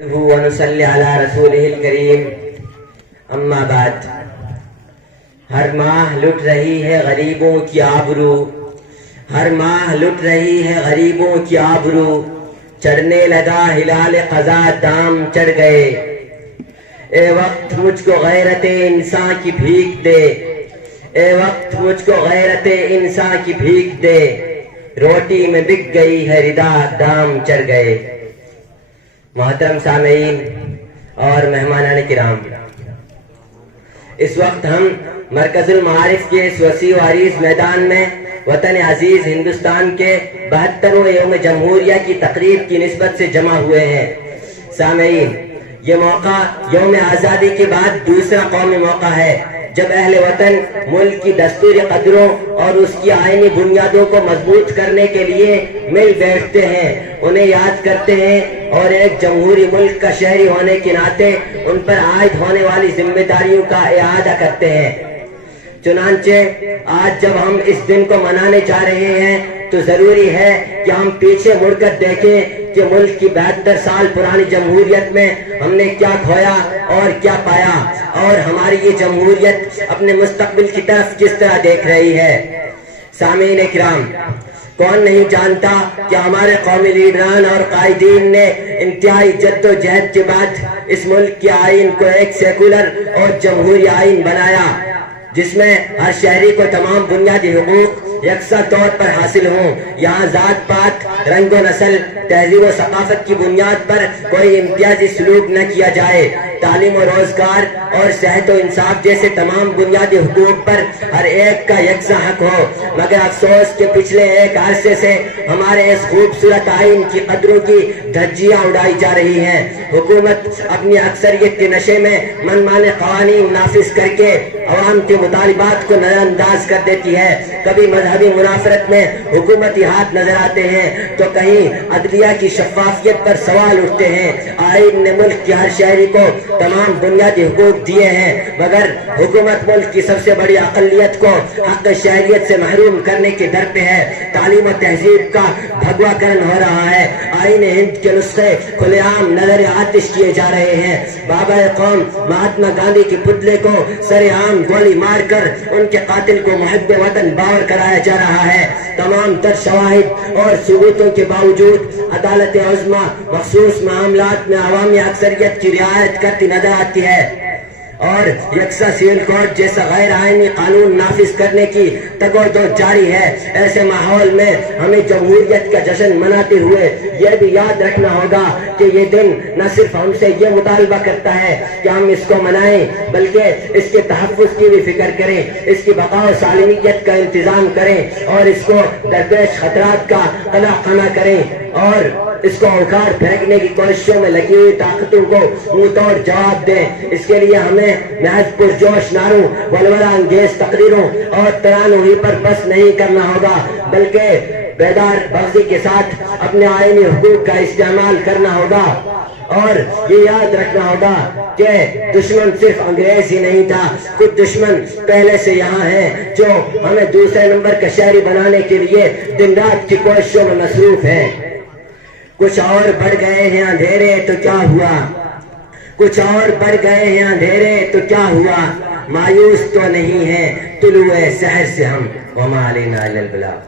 ونصلی علی رسولہ الکریم اما بعد۔ ہر ماہ لٹ رہی ہے غریبوں کی آبرو، ہر ماہ لٹ رہی ہے غریبوں کی آبرو، چڑھنے لگا ہلال قضا دام چڑھ گئے۔ اے وقت مجھ کو غیرت انسان کی بھیک دے، اے وقت مجھ کو غیرت انسان کی بھیک دے، روٹی میں بک گئی ہے ردا دام چڑھ گئے۔ محترم سامعین اور مہمانان کرام، اس وقت ہم مرکز المعارف کے اس وسیع و عریض میدان میں وطن عزیز ہندوستان کے 72ویں یوم جمہوریہ کی تقریب کی نسبت سے جمع ہوئے ہیں۔ سامعین، یہ موقع یوم آزادی کے بعد دوسرا قومی موقع ہے جب اہل وطن ملک کی دستوری قدروں اور اس کی آئینی بنیادوں کو مضبوط کرنے کے لیے مل بیٹھتے ہیں، انہیں یاد کرتے ہیں اور ایک جمہوری ملک کا شہری ہونے کے ناطے ان پر عائد ہونے والی ذمہ داریوں کا اعادہ کرتے ہیں۔ چنانچہ آج جب ہم اس دن کو منانے جا رہے ہیں تو ضروری ہے کہ ہم پیچھے مڑ کر دیکھیں کہ ملک کی 72 سال پرانی جمہوریت میں ہم نے کیا کھویا اور کیا پایا، اور ہماری یہ جمہوریت اپنے مستقبل کی طرف کس طرح دیکھ رہی ہے۔ سامعین کرام، کون نہیں جانتا کہ ہمارے قومی لیڈران اور قائدین نے انتہائی جد و جہد کے بعد اس ملک کے آئین کو ایک سیکولر اور جمہوری آئین بنایا، جس میں ہر شہری کو تمام بنیادی حقوق یکساں طور پر حاصل ہوں۔ یہاں ذات پات، رنگ و نسل، تہذیب و ثقافت کی بنیاد پر کوئی امتیازی سلوک نہ کیا جائے۔ تعلیم و روزگار اور صحت و انصاف جیسے تمام بنیادی حقوق پر ہر ایک کا یکساں حق ہو۔ مگر افسوس کہ پچھلے ایک عرصے سے ہمارے اس خوبصورت آئین کی قدروں کی دھجیاں اڑائی جا رہی ہیں۔ حکومت اپنی اکثریت کے نشے میں من مانے قوانین نافذ کر کے عوام کے مطالبات کو نظر انداز کر دیتی ہے۔ کبھی مذہبی منافرت میں حکومتی ہاتھ نظر آتے ہیں تو کہیں عدلیہ کی شفافیت پر سوال اٹھتے ہیں۔ آئین نے ملک کے ہر شہری کو تمام بنیادی حقوق دیے ہیں، مگر حکومت ملک کی سب سے بڑی اقلیت کو حق شہریت سے محروم کرنے کے در پہ ہے۔ تعلیم و تہذیب کا بھگوا کرن ہو رہا ہے۔ آئین ہند کے نسخے کھلے عام نظر آتش کیے جا رہے ہیں۔ بابا قوم مہاتما گاندھی کے پتلے کو سر عام گولی مار کر ان کے قاتل کو محب وطن باور کرایا جا رہا ہے۔ تمام تر شواہد اور ثبوتوں کے باوجود عدالت عظمیٰ مخصوص معاملات میں عوامی اکثریت کی رعایت کرتی نظر آتی ہے، اور یکساں سول کوڈ جیسا غیر آئینی قانون نافذ کرنے کی تگودو جاری ہے۔ ایسے ماحول میں ہمیں جمہوریت کا جشن مناتے ہوئے یہ بھی یاد رکھنا ہوگا کہ یہ دن نہ صرف ہم سے یہ مطالبہ کرتا ہے کہ ہم اس کو منائیں، بلکہ اس کے تحفظ کی بھی فکر کریں، اس کی بقا و سالمیت کا انتظام کریں، اور اس کو درپیش خطرات کا قلع خانہ کریں، اور اس کو اکھاڑ پھینکنے کی کوششوں میں لگی ہوئی طاقتوں کو منہ توڑ جواب دیں۔ اس کے لیے ہمیں محض پرجوش نعروں، ولولہ انگیز تقریروں اور ترانوں ہی پر بس نہیں کرنا ہوگا، بلکہ بیدار بغضی کے ساتھ اپنے آئینی حقوق کا استعمال کرنا ہوگا۔ اور یہ یاد رکھنا ہوگا کہ دشمن صرف انگریز ہی نہیں تھا، خود دشمن پہلے سے یہاں ہے جو ہمیں دوسرے نمبر کا شہری بنانے کے لیے دن رات کی کوششوں میں مصروف ہے۔ کچھ اور بڑھ گئے ہیں اندھیرے تو کیا ہوا، کچھ اور بڑھ گئے ہیں اندھیرے تو کیا ہوا، مایوس تو نہیں ہے طلوع سحر سے ہم، وما علینا الا البلاغ۔